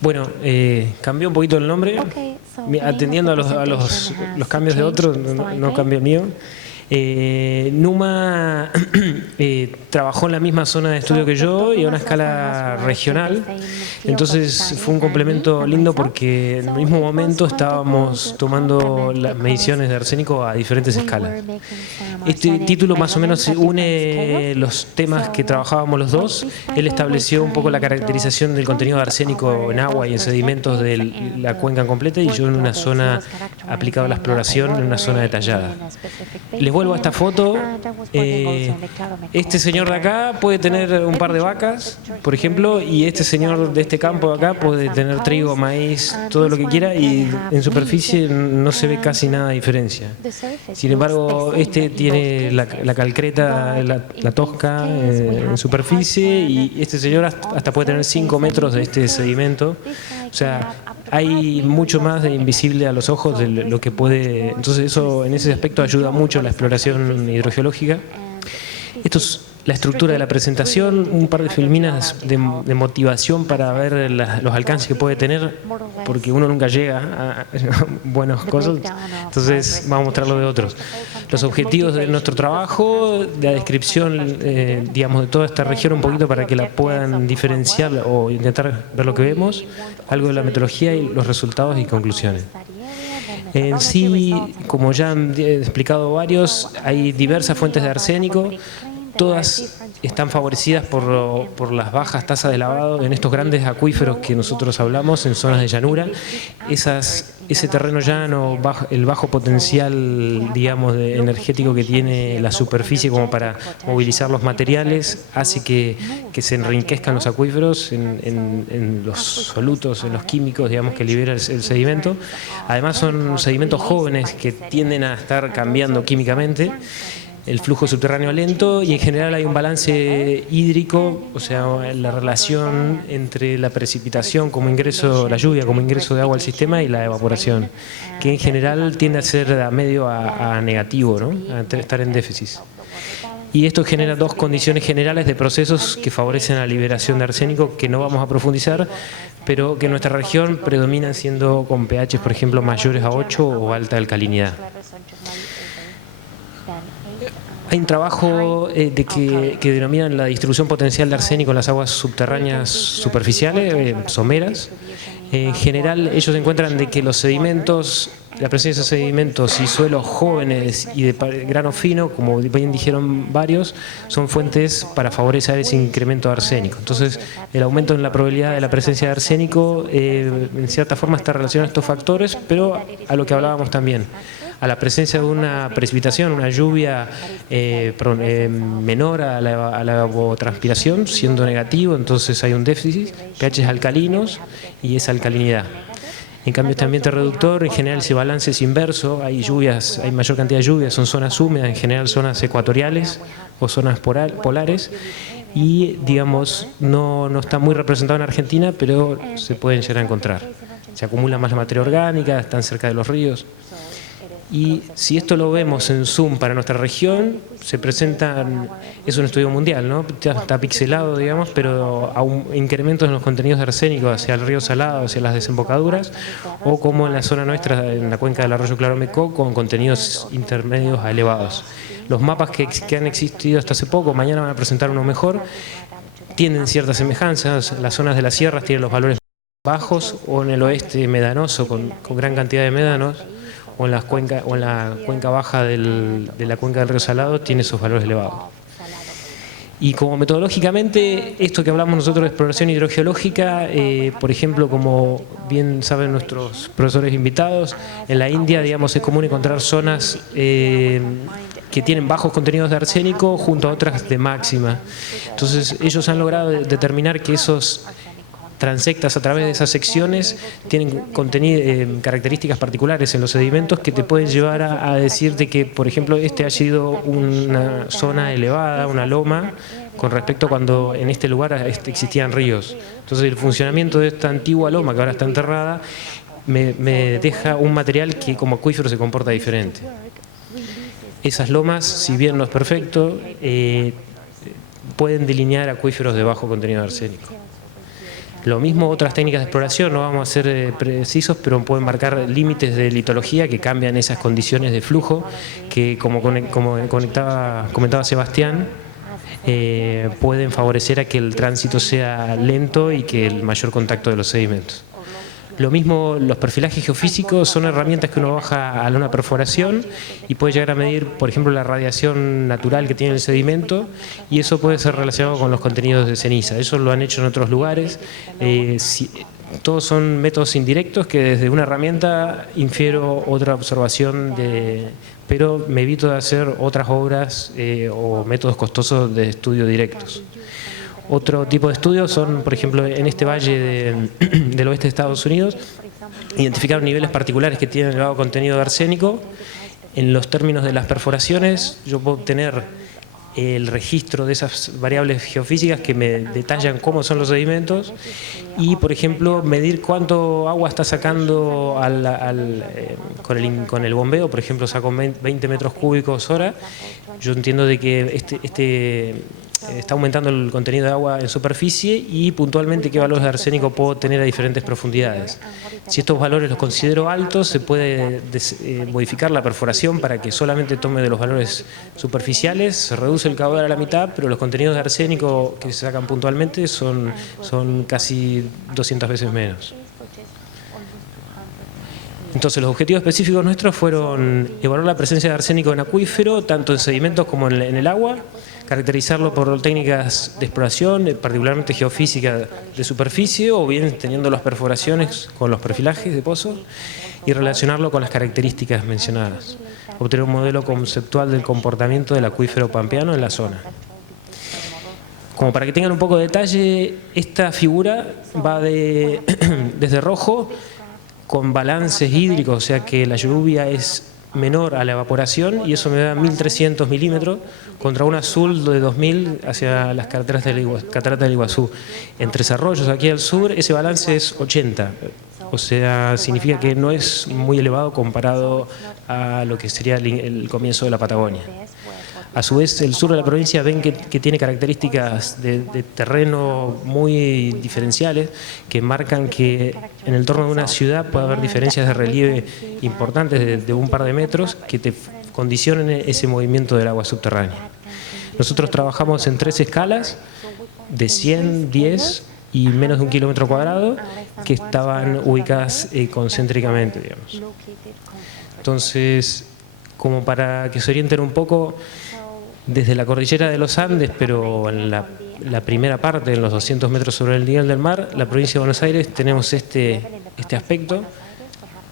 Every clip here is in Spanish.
Bueno, cambió un poquito el nombre, atendiendo a los cambios de otros, no cambió el mío. Numa trabajó en la misma zona de estudio que yo y a una escala regional, entonces fue un complemento lindo porque en el mismo momento estábamos tomando las mediciones de arsénico a diferentes escalas. Este título más o menos une los temas que trabajábamos los dos. Él estableció un poco la caracterización del contenido de arsénico en agua y en sedimentos de la cuenca completa, y yo en una zona aplicada a la exploración, en una zona detallada. Les vuelvo a esta foto. Este señor de acá puede tener un par de vacas, por ejemplo, y este señor de este campo de acá puede tener trigo, maíz, todo lo que quiera, y en superficie no se ve casi nada de diferencia. Sin embargo, este tiene la calcreta, la tosca en superficie, y este señor hasta puede tener 5 metros de este sedimento. O sea, hay mucho más de invisible a los ojos de lo que puede. Entonces eso, en ese aspecto, ayuda mucho a la exploración hidrogeológica. Esto es la estructura de la presentación, un par de filminas de motivación para ver los alcances que puede tener, porque uno nunca llega a buenas cosas, entonces vamos a mostrar lo de otros. Los objetivos de nuestro trabajo, de la descripción, digamos, de toda esta región un poquito para que la puedan diferenciar o intentar ver lo que vemos, algo de la metodología y los resultados y conclusiones. En sí, como ya han explicado varios, hay diversas fuentes de arsénico. Todas están favorecidas por las bajas tasas de lavado en estos grandes acuíferos que nosotros hablamos, en zonas de llanura. Ese terreno llano, el bajo potencial, digamos, energético que tiene la superficie como para movilizar los materiales, hace que se enriquezcan los acuíferos en los solutos, en los químicos, digamos, que libera el sedimento. Además son sedimentos jóvenes que tienden a estar cambiando químicamente. El flujo subterráneo lento, y en general hay un balance hídrico, o sea, la relación entre la precipitación como ingreso, la lluvia como ingreso de agua al sistema, y la evaporación, que en general tiende a ser a medio a negativo, ¿no? A estar en déficit. Y esto genera dos condiciones generales de procesos que favorecen la liberación de arsénico, que no vamos a profundizar, pero que en nuestra región predominan siendo con pH, por ejemplo, mayores a 8 o alta alcalinidad. Hay un trabajo que denominan la distribución potencial de arsénico en las aguas subterráneas superficiales, someras. En general, ellos encuentran de que los sedimentos, la presencia de sedimentos y suelos jóvenes y de grano fino, como bien dijeron varios, son fuentes para favorecer ese incremento de arsénico. Entonces, el aumento en la probabilidad de la presencia de arsénico, en cierta forma, está relacionado a estos factores, pero a lo que hablábamos también, a la presencia de una precipitación, una lluvia menor a la evapotranspiración, siendo negativo, entonces hay un déficit, pH alcalinos y esa alcalinidad. En cambio, este ambiente reductor, en general ese balance es inverso, hay lluvias, hay mayor cantidad de lluvias, son zonas húmedas, en general zonas ecuatoriales o zonas polares, y digamos, no está muy representado en Argentina, pero se pueden llegar a encontrar. Se acumula más la materia orgánica, están cerca de los ríos. Y si esto lo vemos en zoom para nuestra región, se presentan, es un estudio mundial, ¿no? Ya está pixelado, digamos, pero a incrementos en los contenidos de arsénico hacia el río Salado, hacia las desembocaduras, o como en la zona nuestra, en la cuenca del arroyo Claromecó, con contenidos intermedios a elevados. Los mapas que han existido hasta hace poco, mañana van a presentar uno mejor, tienen ciertas semejanzas. Las zonas de las sierras tienen los valores bajos, o en el oeste medanoso, con gran cantidad de médanos, o en la cuenca baja de la cuenca del río Salado tiene esos valores elevados. Y como metodológicamente, esto que hablamos nosotros de exploración hidrogeológica, por ejemplo, como bien saben nuestros profesores invitados, en la India, digamos, es común encontrar zonas que tienen bajos contenidos de arsénico junto a otras de máxima. Entonces, ellos han logrado determinar que esos transectas a través de esas secciones tienen características particulares en los sedimentos que te pueden llevar a decirte que, por ejemplo, este ha sido una zona elevada, una loma, con respecto a cuando en este lugar existían ríos. Entonces, el funcionamiento de esta antigua loma, que ahora está enterrada, me deja un material que como acuífero se comporta diferente. Esas lomas, si bien no es perfecto, pueden delinear acuíferos de bajo contenido de arsénico. Lo mismo otras técnicas de exploración, no vamos a ser precisos, pero pueden marcar límites de litología que cambian esas condiciones de flujo que, como comentaba Sebastián, pueden favorecer a que el tránsito sea lento y que el mayor contacto de los sedimentos. Lo mismo, los perfilajes geofísicos son herramientas que uno baja a una perforación y puede llegar a medir, por ejemplo, la radiación natural que tiene el sedimento, y eso puede ser relacionado con los contenidos de ceniza. Eso lo han hecho en otros lugares. Todos son métodos indirectos que desde una herramienta infiero otra observación, pero me evito de hacer otras obras o métodos costosos de estudio directos. Otro tipo de estudios son, por ejemplo, en este valle del oeste de Estados Unidos, identificar niveles particulares que tienen elevado contenido de arsénico. En los términos de las perforaciones, yo puedo obtener el registro de esas variables geofísicas que me detallan cómo son los sedimentos y, por ejemplo, medir cuánto agua está sacando con el bombeo. Por ejemplo, saco 20 metros cúbicos hora. Yo entiendo de que está aumentando el contenido de agua en superficie y puntualmente qué valores de arsénico puedo tener a diferentes profundidades. Si estos valores los considero altos, se puede modificar la perforación para que solamente tome de los valores superficiales, se reduce el caudal a la mitad, pero los contenidos de arsénico que se sacan puntualmente son casi 200 veces menos. Entonces, los objetivos específicos nuestros fueron evaluar la presencia de arsénico en acuífero, tanto en sedimentos como en el agua, caracterizarlo por técnicas de exploración, particularmente geofísica de superficie, o bien teniendo las perforaciones con los perfilajes de pozos, y relacionarlo con las características mencionadas. Obtener un modelo conceptual del comportamiento del acuífero pampeano en la zona. Como para que tengan un poco de detalle, esta figura va desde rojo, con balances hídricos, o sea que la lluvia es menor a la evaporación, y eso me da 1.300 milímetros contra un azul de 2.000 hacia las cataratas del Iguazú. En Tres Arroyos, aquí al sur, ese balance es 80, o sea, significa que no es muy elevado comparado a lo que sería el comienzo de la Patagonia. A su vez, el sur de la provincia ven que tiene características de terreno muy diferenciales que marcan que en el entorno de una ciudad puede haber diferencias de relieve importantes de un par de metros que te condicionen ese movimiento del agua subterránea. Nosotros trabajamos en 3 escalas de 100, 10 y menos de 1 kilómetro cuadrado que estaban ubicadas concéntricamente, digamos. Entonces, como para que se orienten un poco, desde la cordillera de los Andes, pero en la primera parte, en los 200 metros sobre el nivel del mar, la provincia de Buenos Aires, tenemos este aspecto.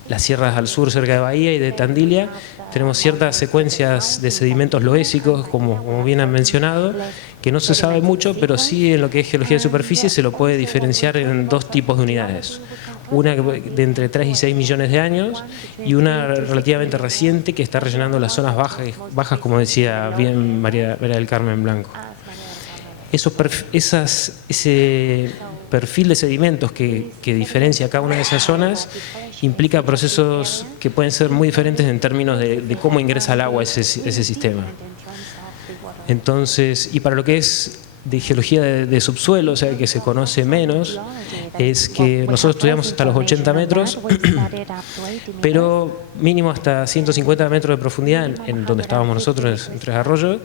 Las sierras al sur, cerca de Bahía y de Tandilia, tenemos ciertas secuencias de sedimentos loésicos, como bien han mencionado, que no se sabe mucho, pero sí en lo que es geología de superficie se lo puede diferenciar en 2 tipos de unidades. Una de entre 3 y 6 millones de años y una relativamente reciente que está rellenando las zonas bajas, como decía bien María del Carmen Blanco. Ese perfil de sedimentos que diferencia cada una de esas zonas implica procesos que pueden ser muy diferentes en términos de cómo ingresa el agua a ese sistema. Entonces, y para lo que es de geología de subsuelo, o sea, que se conoce menos, es que nosotros estudiamos hasta los 80 metros, pero mínimo hasta 150 metros de profundidad en donde estábamos nosotros, en Tres Arroyos.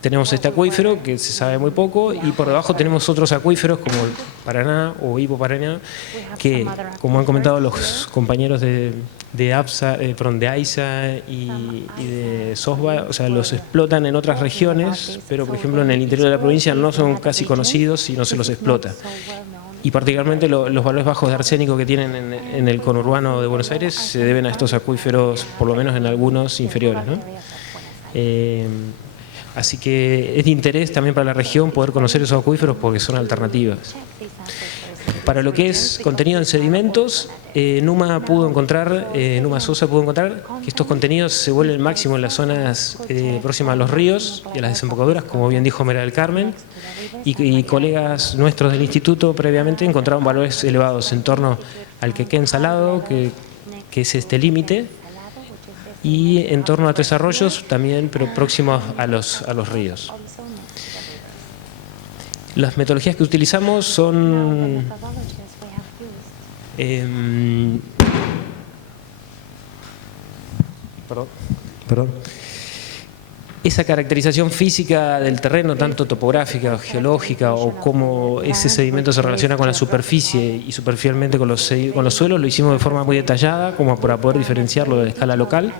Tenemos este acuífero que se sabe muy poco y por debajo tenemos otros acuíferos como el Paraná o Ipo Paraná, que, como han comentado los compañeros de AISA y de SOSBA, o sea, los explotan en otras regiones, pero por ejemplo en el interior de la provincia no son casi conocidos y no se los explota. Y particularmente los valores bajos de arsénico que tienen en el conurbano de Buenos Aires se deben a estos acuíferos, por lo menos en algunos inferiores, ¿no? Así que es de interés también para la región poder conocer esos acuíferos porque son alternativas. Para lo que es contenido en sedimentos, Numa Sosa pudo encontrar que estos contenidos se vuelven máximo en las zonas próximas a los ríos y a las desembocaduras, como bien dijo María del Carmen, y colegas nuestros del instituto previamente encontraron valores elevados en torno al Quequén Salado, que es este límite, y en torno a Tres Arroyos también, pero próximos a los ríos. Las metodologías que utilizamos son Perdón. Esa caracterización física del terreno, tanto topográfica, geológica, o cómo ese sedimento se relaciona con la superficie y superficialmente con los suelos, lo hicimos de forma muy detallada, como para poder diferenciarlo de escala local.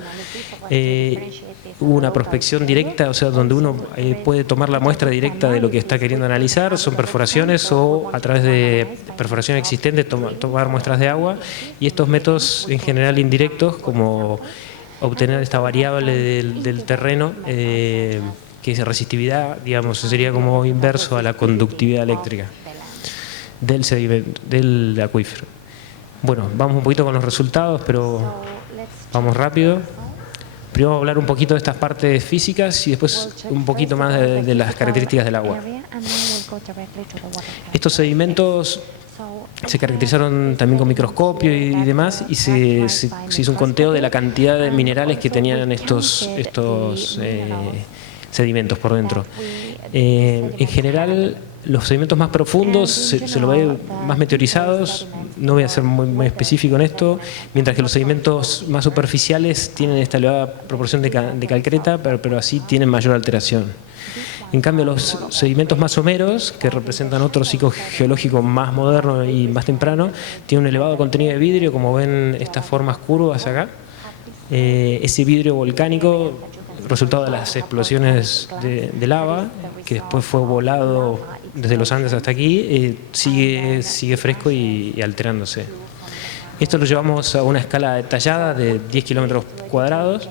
Hubo una prospección directa, o sea, donde uno puede tomar la muestra directa de lo que está queriendo analizar, son perforaciones o a través de perforaciones existentes tomar muestras de agua, y estos métodos en general indirectos, como obtener esta variable del terreno, que es resistividad, digamos, sería como inverso a la conductividad eléctrica del sedimento, del acuífero. Bueno, vamos un poquito con los resultados, pero vamos rápido. Primero vamos a hablar un poquito de estas partes físicas y después un poquito más de las características del agua. Estos sedimentos se caracterizaron también con microscopio y demás, y se hizo un conteo de la cantidad de minerales que tenían estos sedimentos por dentro. En general, los sedimentos más profundos se lo ve más meteorizados, no voy a ser muy específico en esto, mientras que los sedimentos más superficiales tienen esta elevada proporción de calcreta, pero así tienen mayor alteración. En cambio, los sedimentos más someros, que representan otro ciclo geológico más moderno y más temprano, tienen un elevado contenido de vidrio, como ven estas formas curvas acá. Ese vidrio volcánico, resultado de las explosiones de lava, que después fue volado desde los Andes hasta aquí, sigue fresco y alterándose. Esto lo llevamos a una escala detallada de 10 kilómetros cuadrados,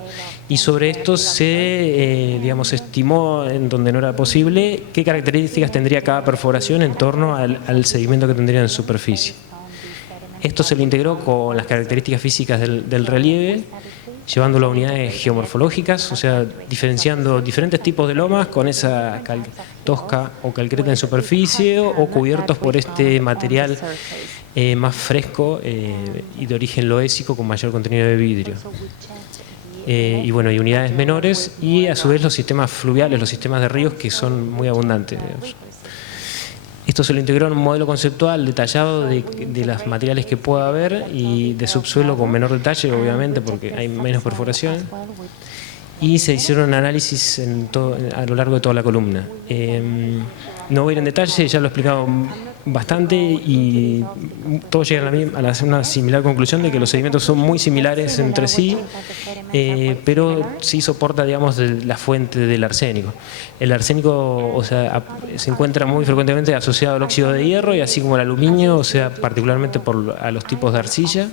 y sobre esto se estimó, en donde no era posible, qué características tendría cada perforación en torno al sedimento que tendría en superficie. Esto se lo integró con las características físicas del relieve, llevándolo a unidades geomorfológicas, o sea, diferenciando diferentes tipos de lomas con esa tosca o calcreta en superficie, o cubiertos por este material más fresco y de origen loésico con mayor contenido de vidrio. Y bueno, hay unidades menores, y a su vez los sistemas fluviales, los sistemas de ríos, que son muy abundantes, digamos. Esto se lo integró en un modelo conceptual detallado de los materiales que pueda haber, y de subsuelo con menor detalle, obviamente, porque hay menos perforación. Y se hicieron análisis a lo largo de toda la columna. No voy a ir en detalle, ya lo he explicado bastante, y todos llegan a una similar conclusión de que los sedimentos son muy similares entre sí, pero sí soporta, digamos, la fuente del arsénico. El arsénico, o sea, se encuentra muy frecuentemente asociado al óxido de hierro, y así como al aluminio, o sea, particularmente a los tipos de arcilla,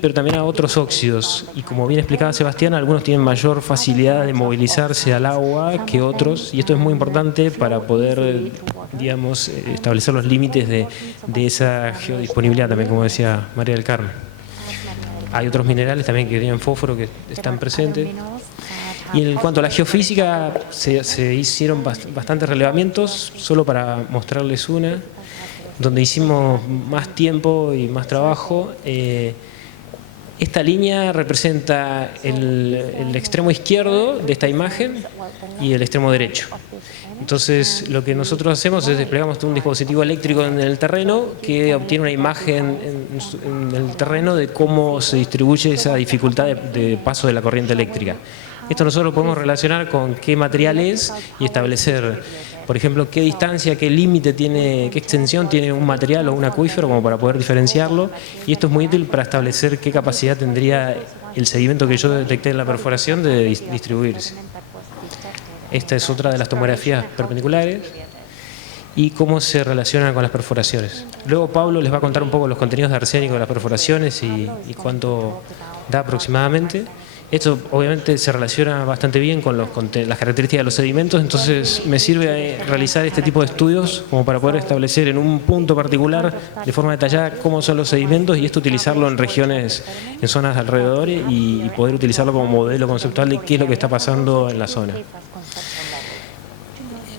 pero también a otros óxidos, y como bien explicaba Sebastián, algunos tienen mayor facilidad de movilizarse al agua que otros, y esto es muy importante para poder, digamos, establecer los límites de esa geodisponibilidad también, como decía María del Carmen. Hay otros minerales también que tienen fósforo que están presentes. Y en cuanto a la geofísica, se hicieron bastantes relevamientos, solo para mostrarles una, donde hicimos más tiempo y más trabajo. Esta línea representa el extremo izquierdo de esta imagen y el extremo derecho. Entonces, lo que nosotros hacemos es desplegamos un dispositivo eléctrico en el terreno que obtiene una imagen en el terreno de cómo se distribuye esa dificultad de paso de la corriente eléctrica. Esto nosotros lo podemos relacionar con qué material es y establecer, por ejemplo, qué distancia, qué límite tiene, qué extensión tiene un material o un acuífero, como para poder diferenciarlo. Y esto es muy útil para establecer qué capacidad tendría el sedimento que yo detecté en la perforación de distribuirse. Esta es otra de las tomografías perpendiculares y cómo se relaciona con las perforaciones. Luego Pablo les va a contar un poco los contenidos de arsénico de las perforaciones y cuánto da aproximadamente. Esto obviamente se relaciona bastante bien con las características de los sedimentos, entonces me sirve realizar este tipo de estudios como para poder establecer en un punto particular de forma detallada cómo son los sedimentos, y esto utilizarlo en regiones, en zonas alrededor, y poder utilizarlo como modelo conceptual de qué es lo que está pasando en la zona.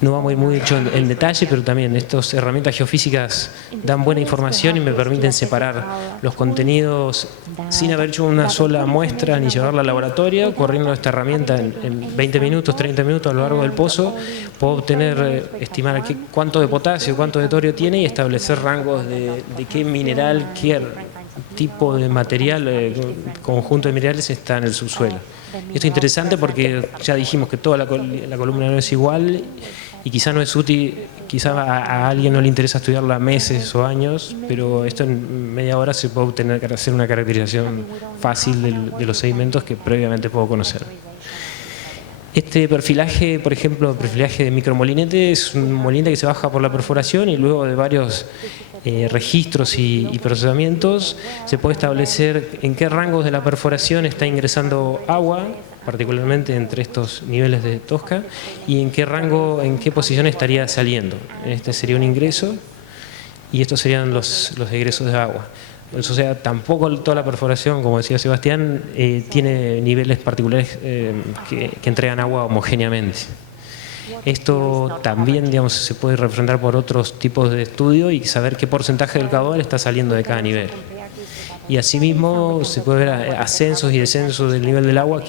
No vamos a ir muy mucho en detalle, pero también estas herramientas geofísicas dan buena información y me permiten separar los contenidos sin haber hecho una sola muestra ni llevarla al laboratorio. Corriendo esta herramienta en 20 minutos, 30 minutos a lo largo del pozo, puedo obtener, estimar cuánto de potasio, cuánto de torio tiene y establecer rangos de qué mineral, qué tipo de material, conjunto de minerales está en el subsuelo. Esto es interesante porque ya dijimos que toda la columna no es igual y quizá no es útil, quizá a alguien no le interesa estudiarla meses o años, pero esto en media hora se puede obtener, hacer una caracterización fácil de los sedimentos que previamente puedo conocer. Este perfilaje, por ejemplo, perfilaje de micromolinete, es un molinete que se baja por la perforación y luego de varios registros y procesamientos se puede establecer en qué rangos de la perforación está ingresando agua, particularmente entre estos niveles de Tosca, y en qué rango, en qué posición estaría saliendo. Este sería un ingreso y estos serían los egresos de agua. O sea, tampoco toda la perforación, como decía Sebastián, tiene niveles particulares que entregan agua homogéneamente. Esto también, digamos, se puede refrendar por otros tipos de estudio y saber qué porcentaje del caudal está saliendo de cada nivel. Y asimismo se puede ver ascensos y descensos del nivel del agua,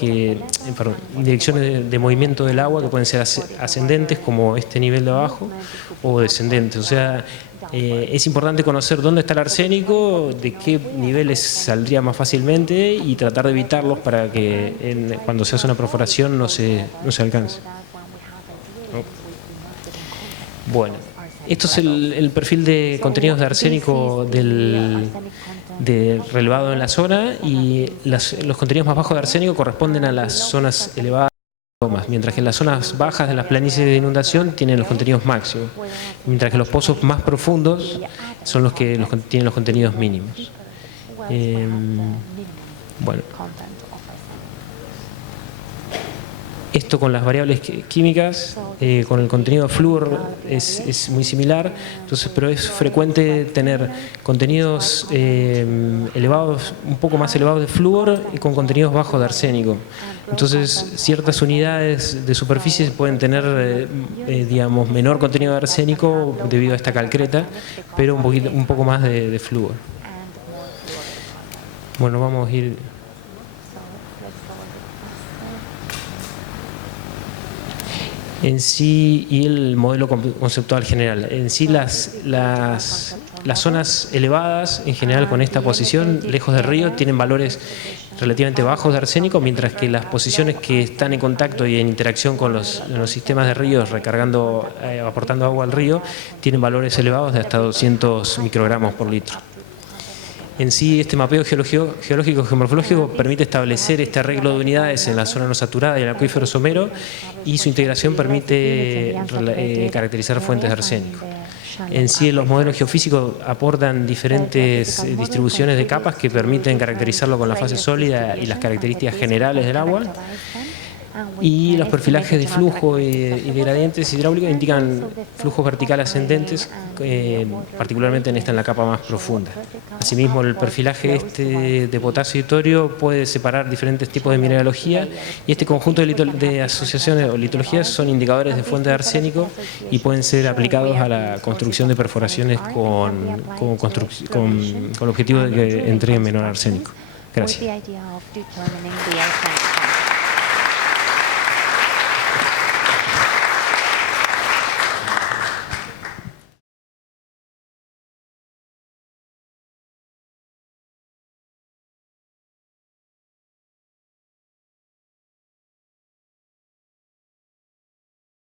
direcciones de movimiento del agua que pueden ser ascendentes como este nivel de abajo o descendentes. O sea, es importante conocer dónde está el arsénico, de qué niveles saldría más fácilmente y tratar de evitarlos para que cuando se hace una perforación no se alcance. Bueno, esto es el perfil de contenidos de arsénico relevado en la zona y los contenidos más bajos de arsénico corresponden a las zonas elevadas, mientras que en las zonas bajas de las planicies de inundación tienen los contenidos máximos, mientras que los pozos más profundos son los que tienen los contenidos mínimos. Bueno. Esto con las variables químicas, con el contenido de flúor es muy similar, entonces, pero es frecuente tener contenidos elevados, un poco más elevados de flúor y con contenidos bajos de arsénico. Entonces, ciertas unidades de superficie pueden tener, digamos, menor contenido de arsénico debido a esta calcreta, pero un poco más de flúor. Bueno, vamos a ir... En sí, y el modelo conceptual general. En sí, las zonas elevadas, en general con esta posición, lejos del río, tienen valores relativamente bajos de arsénico, mientras que las posiciones que están en contacto y en interacción con los sistemas de ríos, aportando agua al río, tienen valores elevados de hasta 200 microgramos por litro. En sí, este mapeo geológico-geomorfológico permite establecer este arreglo de unidades en la zona no saturada y el acuífero somero, y su integración permite caracterizar fuentes de arsénico. En sí, los modelos geofísicos aportan diferentes distribuciones de capas que permiten caracterizarlo con la fase sólida y las características generales del agua. Y los perfilajes de flujo y de gradientes hidráulicos indican flujos verticales ascendentes, particularmente en la capa más profunda. Asimismo, el perfilaje de potasio y torio puede separar diferentes tipos de mineralogía, y este conjunto de asociaciones o litologías son indicadores de fuente de arsénico y pueden ser aplicados a la construcción de perforaciones con el objetivo de que entreguen menor arsénico. Gracias.